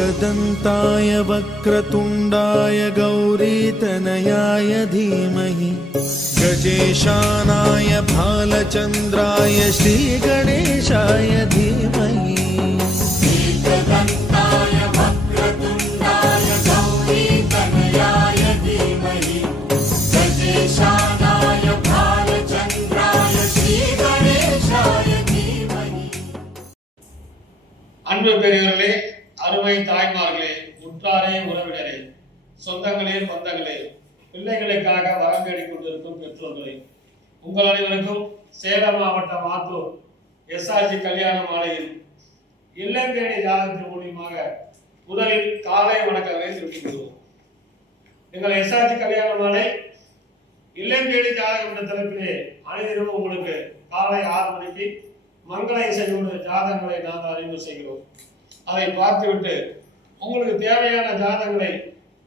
एकदन्ताय वक्रतुण्डाय गौरीतनयाय धीमहि गजेशानाय भालचन्द्राय श्रीगणेशाय धीमहि அன்பு பெரியவர்களே, அருமை தாய்மார்களே, உற்றாரே, உறவினரே, சொந்தங்களே, பந்தங்களே, பிள்ளைகளுக்காக வரம் தேடிக் கொண்டிருக்கும் பெற்றோர்களே, உங்கள் அனைவருக்கும் சேலம் மாவட்டம் ஆத்தூர் SRG கல்யாண மாலையில் இல்லந்தேடி ஜாதகத்தின் மூலியமாக முதலில் காலை வணக்கங்களை தெரிவித்துக் கொள்வோம். எங்கள் SRG கல்யாண மாலை இல்லந்தேடி ஜாதகம் என்ற தலைப்பிலே அனைவரும் உங்களுக்கு காலை 6 மணிக்கு மங்கள இசையோடு ஜாதகங்களை நாங்கள் அறிவு செய்கிறோம். அதை பார்த்துவிட்டு உங்களுக்கு தேவையான ஜாதகங்களை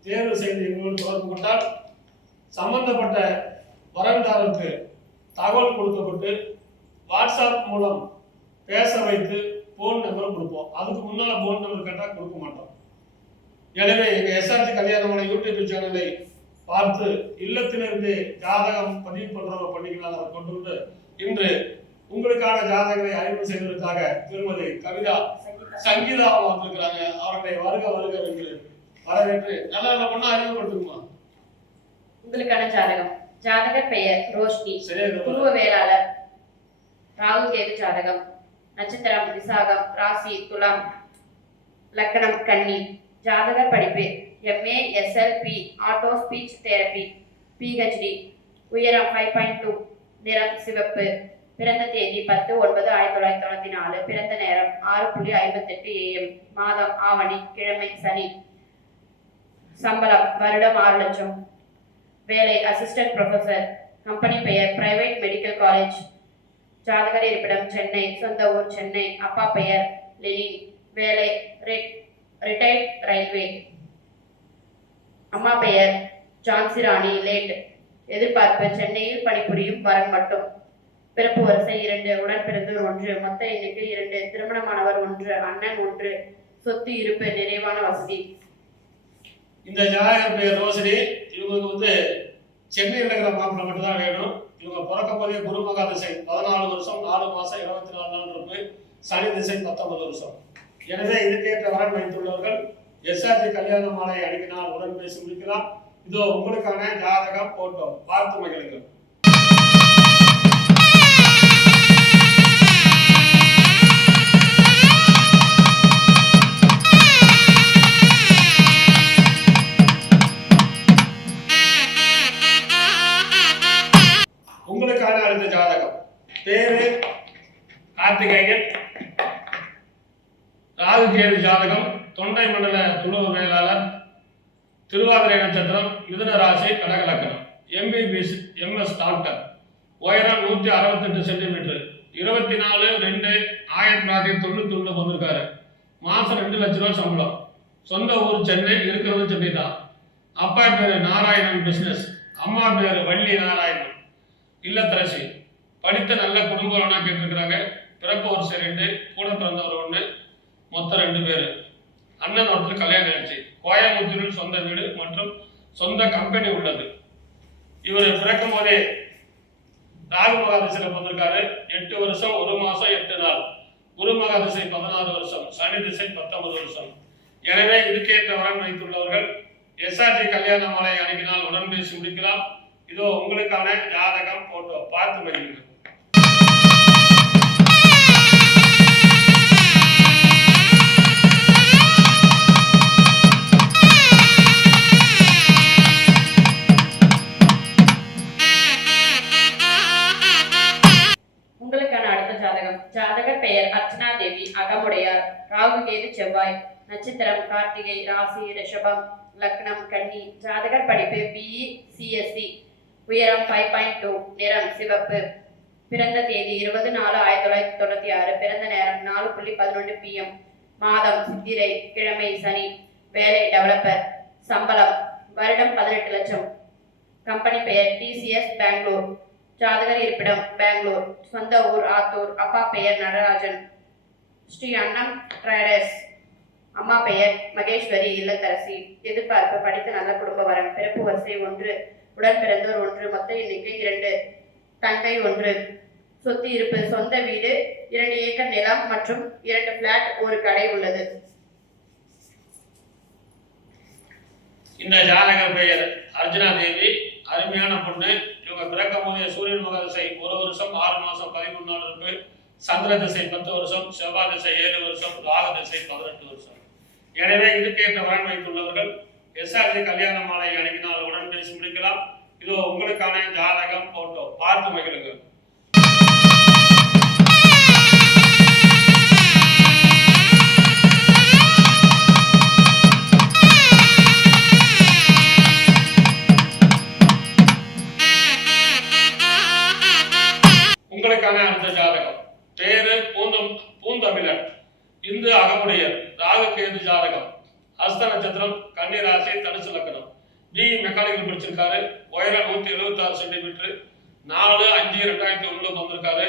தேர்வு செய்து எங்களோடு தொடர்பு கொண்டால் சம்பந்தப்பட்ட வரன்தாரருக்கு தகவல் கொடுக்கப்பட்டு வாட்ஸ்அப் மூலம் பேச வைத்து போன் நம்பர் கொடுப்போம். அதுக்கு முன்னால் போன் நம்பர் கேட்டால் கொடுக்க மாட்டோம். எனவே எங்கள் SRG கல்யாணமான யூடியூப் சேனலை பார்த்து இல்லத்திலிருந்து ஜாதகம் பதிவு பண்றவங்க பண்ணிக்கலாம். அதை கொண்டு வந்து இன்று உங்களுக்கான ஜாதகங்களை அறிமுகம் செய்வதற்காக திருமதி கவிதா சங்கீதா வந்திருக்கிறாங்க. அவர்களை வருக வருக என்று வரவேற்று நல்லா பொண்ணா அறிமுகப்படுத்துமா. உங்களுக்கான ஜாதகம். ஜாதகர் பெயர் ரோஷினி, குருவ வேளாளர், ராகு கேது ஜாதகம், நட்சத்திரம் விசாகம், ராசி துலாம், லக்னம் கன்னி. ஜாதகர் படிப்பு MA SLP auto speech therapy PhD, உயரம் 5.2, நிறம் சிவப்பு, பிறந்த தேதி 10/9/1994, பிறந்த நேரம் 6:58 AM, மாதம் ஆவணி, கிழமை சனி. சம்பளம் வருடம் 6 லட்சம். வேலை அசிஸ்டன்ட் ப்ரொஃபசர். கம்பெனி பெயர் பிரைவேட் மெடிக்கல் காலேஜ். ஜாதகர் இருப்பிடம் சென்னை, சொந்த ஊர் சென்னை. அப்பா பெயர் லெனின். வேலை ரிட்டையர்ட் ரயில்வே. அம்மா பெயர் ஜான்சி ராணி லேட். எதிர்பார்ப்பு சென்னையில் பணிபுரியும் வரன் மட்டும். பிறப்பு வரிசை 2, உடன் பிறந்தோர் 1, மொத்த எண்ணிக்கை 2, திருமணமானவர் 1, அண்ணன் 1, சொத்து இருப்பு நிறைவான வசதி. இந்த ஜாதகர் பெயர் ரோஷினி. இவங்களுக்கு சென்னையில் இருக்கிற மாப்பிள்ளை மட்டும் தான் வேணும். இவங்க பிறக்க போதே குரு மகா திசை 14 வருஷம் 4 மாசம் 24 நாள் இருப்பு, சனி திசை 19 வருஷம். எனவே இதுக்கேற்ற வரன் வைத்துள்ளவர்கள் SRG கல்யாண மாலை அணுகினால் உடன் பேசி முடிக்கலாம். இதோ உங்களுக்கான ஜாதகம் போட்டோ பார்த்து மகிழுங்கள். உங்களுக்கான அடுத்த ஜாதகம். பேரு கார்த்திகேயன், ராகு கேது ஜாதகம், தொண்டை மண்டல துளுவ வேளாளர், திருவாதிரை நட்சத்திரம், மிதுன ராசி, கடக லக்னம். MBBS MS டாக்டர், உயரம் 168 சென்டிமீட்டர், 24/2/1991 வந்திருக்காரு. மாசம் 2 லட்ச ரூபாய் சம்பளம். சொந்த ஊர் சென்னை, இருக்கிறது சென்னை தான். அப்பா பேரு நாராயணன் பிசினஸ், அம்மா பேரு வள்ளி நாராயணன் இல்லத்தரசி. படித்த நல்ல குடும்பம்னா கேட்டிருக்கிறாங்க. பிறப்பு வருஷம் 2, கூட பிறந்தவர் 1, மொத்தம் 2 பேர். அண்ணன் ஒருத்தர் கல்யாணம் ஆயிடுச்சு. கோயம்புத்தூரில் சொந்த வீடு மற்றும் சொந்த கம்பெனி உள்ளது. இவர் பிறக்கும் போதே ராகு மகாதிசையில் வந்திருக்காரு. 8 வருஷம் 1 மாசம் 8 நாள். குரு மகாதிசை 16 வருஷம், சனி திசை 19 வருஷம். எனவே இதுக்கேற்ற வரன் வைத்துள்ளவர்கள் SRG கல்யாண மாலை அணுகினால் உடன் பேசி முடிக்கலாம். இதோ உங்களுக்கான ஜாதகம் போட்டோ பார்த்து மகிழுங்கள். உங்களுக்கான அடுத்த ஜாதகம். ஜாதகர் பெயர் அர்ச்சனா தேவி, அகமுடையார், ராகு கேது செவ்வாய், நட்சத்திரம் கார்த்திகை, ராசி ரிஷபம், லக்னம் கன்னி. ஜாதகர் படிப்பு BE CSC, உயரம் 5.2, நிறம் சிவப்பு, பிறந்த தேதி 20/4/1996, பிறந்த நேரம் 4:11 PM, மாதம் சித்திரை, கிழமை சனி. வேலை டெவலப்பர். சம்பளம் வருடம் 18 லட்சம். கம்பெனி பெயர் TCS பெங்களூர். ஜாதகர் இருப்பிடம் பெங்களூர், சொந்த ஊர் ஆத்தூர். அப்பா பெயர் நடராஜன். ஸ்ரீ அண்ணம் ட்ரேடர்ஸ். அம்மா பெயர் மகேஸ்வரி இல்லத்தரசி. எதிர்பார்ப்பு படித்த நல்ல குடும்ப வரன். பிறப்பு வரிசை 1, உடன் பிறந்தோர் 1, மொத்த எண்ணிக்கை 2, தங்கை 1. சொத்து இருப்பு சொந்த வீடு 2 ஏக்கர் நிலம் மற்றும் 2 பிளாட் 1 கடை உள்ளது. இந்த ஜாதக பெயர் அர்ஜுனா தேவி. அருமையான பொண்ணு. இவங்க பிறக்கும் போதே சூரியன் மக திசை 1 வருஷம் 6 மாசம் 13 நாள் இருக்கு. சந்திர திசை 10 வருஷம், செவ்வாய் திசை 7 வருஷம், ராகு திசை 18 வருஷம். எனவே இதுக்கேற்ற வரன் வைத்துள்ளவர்கள் எஸ்ஆர்ஜி கல்யாண மாலை அணுகினால் உடன் பேசி முடிக்கலாம். இதோ உங்களுக்கான ஜாதகம் போட்டோ பார்த்து மகிழுங்கள். உங்களுக்கான அடுத்த ஜாதகம் பேரு பூந்தமிழன். இந்து அகமுடையர். ராகு கேது ஜாதகம். ஹஸ்த நட்சத்திரம், கன்னி ராசி, தனுசு லக்னம். பிஇ மெக்கானிக்கல் படிச்சிருக்காரு. உயரம் 176 சென்டிமீட்டர். 4/5/2001 வந்திருக்காரு.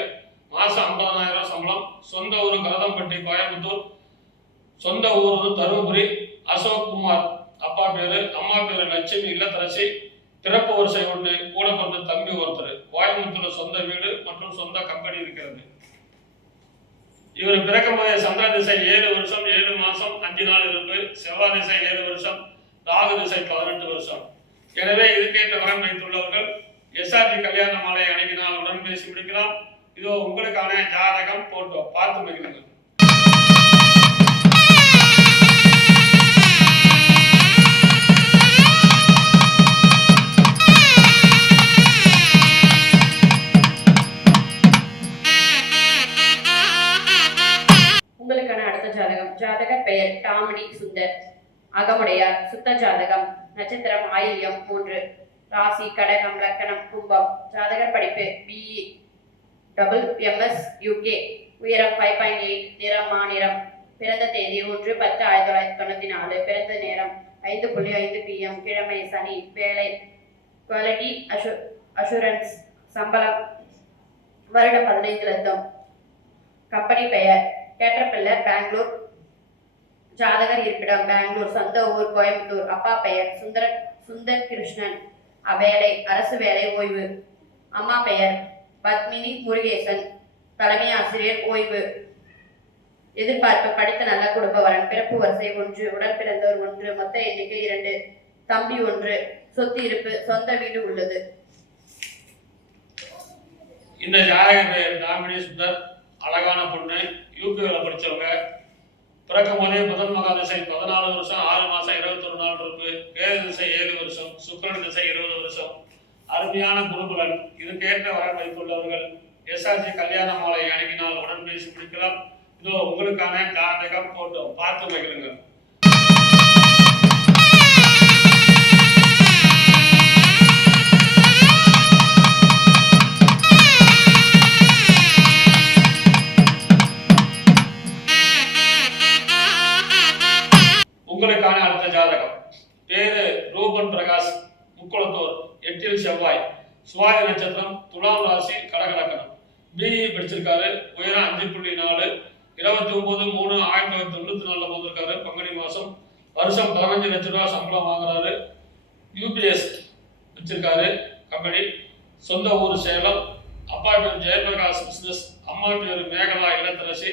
மாசம் 50,000 சம்பளம். சொந்த ஊரு கரதம்பட்டி கோயம்புத்தூர். சொந்த ஊர் தருமபுரி. அசோக் குமார் அப்பா பேரு. அம்மா பேரு லட்சுமி இல்லத்தரசி. பிறப்பு வரிசை 1, கூட பிறந்த தம்பி ஒருத்தர். கோயம்புத்தூர்ல சொந்த வீடு மற்றும் சொந்த கம்பெனி இருக்கிறது. இவர் பிறக்கும் போதே சந்திர திசை 7 வருஷம் 7 மாசம் 5 நாள் இருக்கு. செவ்வாய் திசை 7 வருஷம், ராகு திசை 18 வருஷம். எனவே இதுக்கேற்ற வரன் வைத்துள்ளவர்கள் எஸ்ஆர்ஜி கல்யாண மாலை அணுகினால் உடன் பேசி முடிக்கலாம். இதோ உங்களுக்கான ஜாதகம் போட்டோ பார்த்து மகிழுங்கள். உங்களுக்கான அடுத்த ஜாதகம். ஜாதகர் பெயர் டாமினி சுந்தர். அகமுடையார். சுத்த ஜாதகம். நட்சத்திரம் ஆயில்யம் 3, ராசி கடகம், லக்கணம் கும்பம். ஜாதகர் படிப்பு பிஇ MS UK. உயரம் 5.8, நிறம் மாநிறம். பிறந்த தேதி 1/10/1994. பிறந்த நேரம் 5:05 PM. கிழமை சனி. வேலை குவாலிட்டி அஷூரன்ஸ். சம்பளம் வருடம் 15 லட்சம். கம்பெனி பெயர் கேட்டர்பில்லர், பெங்களூர். ஜாதகர் இருப்பிடம் பெங்களூர். சொந்த ஊர் கோயம்புத்தூர். அப்பா பெயர் சுந்தர் கிருஷ்ணன். வேலை அரசு வேலை ஓய்வு. அம்மா பெயர் பத்மினி முருகேசன். தலைமை ஆசிரியர் ஓய்வு. எதிர்பார்ப்பு படித்த நல்ல குடும்ப வரன். பிறப்பு வரிசை 1, உடன் பிறந்தோர் 1, மொத்த எண்ணிக்கை 2, தம்பி 1. சொத்து இருப்பு சொந்த வீடு உள்ளது. இந்த ஜாதக பெயர் டாமினி சுந்தர். அழகான பொண்ணு. யூபியில் படிச்சவங்க. பிறக்கும் போதே புதன் மகா திசை 14 வருஷம் 6 மாசம் 21 நாள் இருக்கு. கேது திசை 7 வருஷம், சுக்கிரன் திசை 20 வருஷம். அருமையான குருபலன். இதுக்கேற்ற வரன் வைத்துள்ளவர்கள் எஸ்ஆர்ஜி கல்யாண மாலை அணுகினால் உடன் பேசி முடிக்கலாம். இதோ உங்களுக்கான ஜாதகம் போட்டோ பார்த்து மகிழுங்கள். உங்களுக்கான அடுத்த ஜாதகம் பேரு ரூபன் பிரகாஷ். முக்குளத்தூர். 8 செவ்வாய். சுவாதி நட்சத்திரம், துலாம் ராசி, கடக லக்னம். பிஇ படிச்சிருக்காரு. உயரம் 5.4, 29/3/1994 வந்திருக்காரு. பங்குனி மாசம். வருஷம் 15 லட்சம் ரூபாய் சம்பளம் வாங்குறாரு. யூபிஎஸ் வச்சிருக்காரு கம்பெனி. சொந்த ஊர் சேலம். அப்பா பேர் ஜெயபிரகாஷ் பிசினஸ். அம்மா பேர் மேகலா இல்லத்தரசி.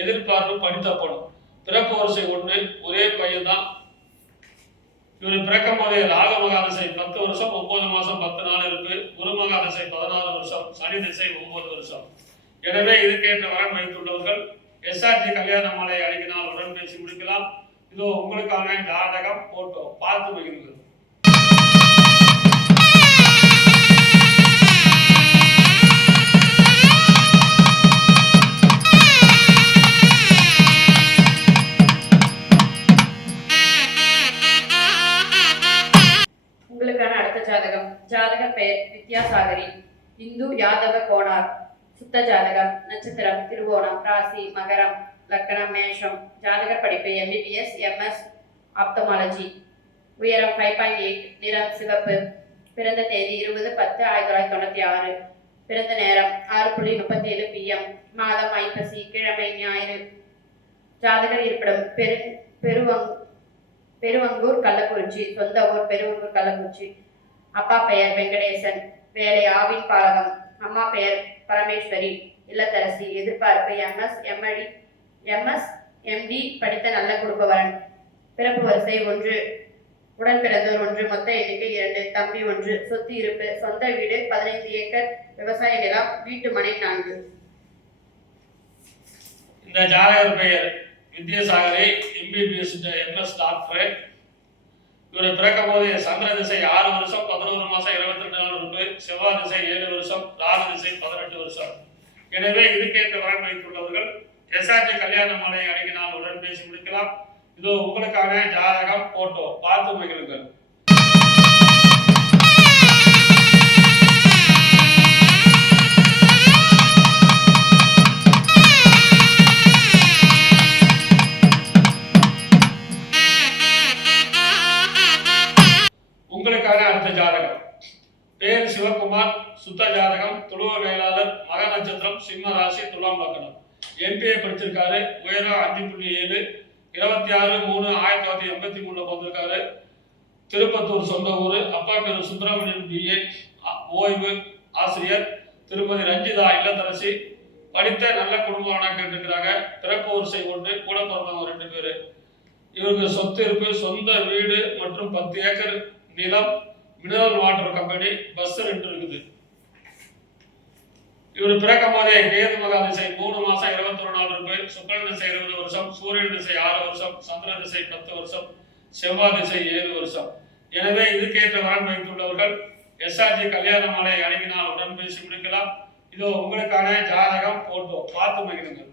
எதிர்பார்ப்பு படித்த பொண்ணு. பிறப்பு வரிசை 1, ஒரே பையன் தான். இவர் பிறக்கும் போதே ராகு மகா திசை 10 வருஷம் 9 மாசம் 10 நாள் இருக்கு. குரு மகா திசை 16 வருஷம், சனி திசை 9 வருஷம். எனவே இதுக்கேற்ற வரன் வைத்துள்ளவர்கள் எஸ்ஆர்ஜி கல்யாண மாலை அணுகினால் உடன் பேசி முடிக்கலாம். இதோ உங்களுக்கான ஜாதகம் போட்டோ பார்த்து மகிழுங்கள். உங்களுக்கான அடுத்த ஜாதகம். ஜாதகர் பெயர் வித்யாசாகரி. இந்து யாதவ கோணார். சுத்த ஜாதகம். நட்சத்திரம் திருவோணம். ராசி மகரம், லக்கணம் மேஷம். ஜாதகர் படிப்பு MBBS MS ஆப்தமாலஜி. உயரம் 5.8, நிறம் சிவப்பு. பிறந்த தேதி 20/10/1996. பிறந்த நேரம் 6:37 PM. மாதம் ஐப்பசி. கிழமை ஞாயிறு. ஜாதகர் இருப்பிடம் பெருவங்கூர் கள்ளக்குறிச்சி, சொந்த ஊர் பெருவங்கூர் கள்ளக்குறிச்சி. அப்பா பெயர் வெங்கடேசன், வேலை ஆவின் பாலகம். அம்மா பெயர் பரமேஸ்வரி, இல்லத்தரசி. எதிர்பார்ப்பு MS MD படித்த நல்ல குடும்பவரன். பிறப்பு வரிசை 1, உடன் பிறந்தோர் 1, மொத்த எண்ணிக்கை 2, தம்பி 1. சொத்து இருப்பு சொந்த வீடு 15 ஏக்கர், விவசாய நிலம், வீட்டு மனை 4. இந்த ஜாதகர் பெயர் வித்யாசாகரி, MBBS MS டாக்டர். இவர் பிறக்கும் போது சந்திர திசை 6 வருஷம் 11 மாசம் 22 நாள் இருக்கு. செவ்வாய் திசை 7 வருஷம், ராகு திசை 18 வருஷம். எனவே இதுக்கேற்ற வரன் வைத்துள்ளவர்கள் SRG கல்யாண மாலை அணுகினால் உடன் பேசி முடிக்கலாம். இதோ உங்களுக்கான ஜாதகம் போட்டோ பார்த்து மகிழுங்கள். உங்களுக்கான அடுத்த ஜாதகம் பேர் சிவகுமார், சுத்த ஜாதகம், துளுவ வேளாளர், மக நட்சத்திரம், சிம்ம ராசி, துலாம் லக்னம். MBA படிச்சிருக்காரு. உயரம் 5.7, 26/3/1983 பிறந்திருக்காரு. திருப்பத்தூர் சொந்த ஊர். அப்பா பேர் சுப்பிரமணியன், BA, ஓய்வு ஆசிரியர். திருமதி ரஞ்சிதா, இல்லத்தரசி. படித்த நல்ல குடும்பம் கேட்டிருக்கிறாங்க. பிறப்பு வரிசை 1, கூட பிறந்தவங்க 2 பேரு. இவருக்கு சொத்து இருப்பு சொந்த வீடு மற்றும் 10 ஏக்கர் நிலம், மினரல் வாட்டர் கம்பெனி, பஸ் 2 இருக்குது. இவர் பிறக்கும் போதே கேது மகா திசை 3 மாசம் 21 நாள் இருக்கு. சுக்கிர திசை 20 வருஷம், சூரியன் திசை 6 வருஷம், சந்திர திசை 10 வருஷம், செவ்வாய் திசை 7 வருஷம். எனவே இதுக்கேற்ற வரன் வைத்துள்ளவர்கள் SRG கல்யாண மாலை அணுகினால் உடன் பேசி முடிக்கலாம். இதோ உங்களுக்கான ஜாதகம் போட்டோ பார்த்து மகிழுங்கள்.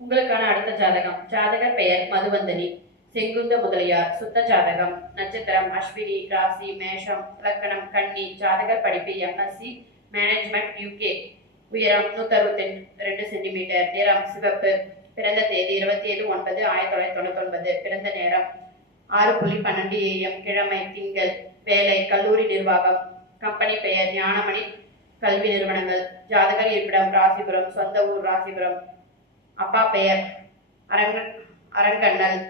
உங்களுக்கான அடுத்த ஜாதகம். ஜாதகர் பெயர் மதுவந்தனி, செங்குந்த முதலியார். சுத்த ஜாதகம். நட்சத்திரம் அஸ்வினி, ராசி மேஷம், லக்கணம் கன்னி. ஜாதகர் படிப்பு MSc மேனேஜ்மெண்ட் UK. உயரம் 162 சென்டிமீட்டர். நிறம் சிவப்பு. பிறந்த தேதி 27/9/1999. பிறந்த நேரம் 6:12 AM. கிழமை திங்கள். வேலை கல்லூரி நிர்வாகம். கம்பெனி பெயர் ஞானமணி கல்வி நிறுவனங்கள். ஜாதகர் இருப்பிடம் ராசிபுரம், சொந்த ஊர் ராசிபுரம். அப்பா பெயர் அரங்கண்ணல்,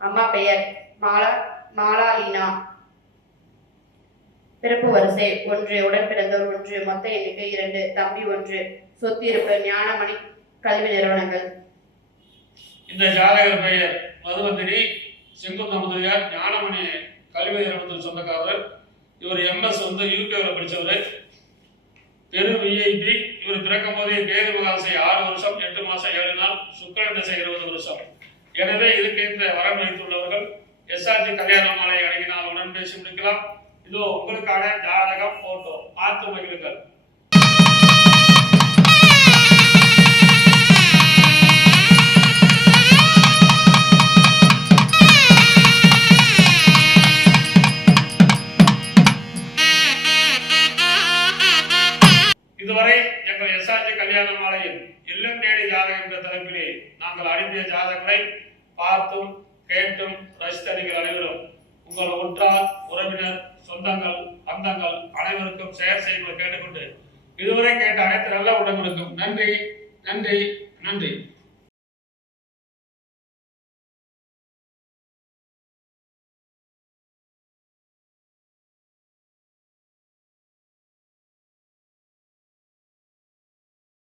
அம்மா பெயர் மாலாலீனா. பிறப்பு வரிசை 1, உடன் பிறந்தோர் 1, மொத்த எண்ணிக்கை 2, தம்பி 1. சொத்து இருப்பு ஞானமணி கல்வி நிறுவனங்கள். இந்த ஜாதகர் பெயர் மதுவந்தினி, செங்குந்த முதலியார், ஞானமணி கல்வி நிறுவனத்தில் சொந்தக்காரர். இவர் MS UKல படித்தவர். பெரு VIP. இவர் பிறக்கும் போதே கேது மகா திசை 6 வருஷம் 8 மாசம் 7 நாள், சுக்கிர திசை 20 வருஷம். எனவே இதுக்கேற்ற வரன் வைத்துள்ளவர்கள் SRG கல்யாண மாலை அணுகினால் உடன் பேசி முடிக்கலாம். இதோ உங்களுக்கான ஜாதகம் போட்டோ பார்த்து மகிழுங்கள். இதுவரை எங்கள் SRG கல்யாண மாலையில் இல்லம் தேடி ஜாதகம் என்ற தலைப்பிலே நாங்கள் அனுப்பிய ஜாதகங்களை பார்த்தும் கேட்டும் ரசித்தறிஞர்கள் அனைவரும் உங்கள் உற்றார் உறவினர் சொந்தங்கள் பந்தங்கள் அனைவருக்கும் ஷேர் செய்யுங்கள் கேட்டுக்கொண்டு இதுவரை கேட்ட அனைத்து நல்ல உடம்புகளுக்கும் நன்றி நன்றி நன்றி.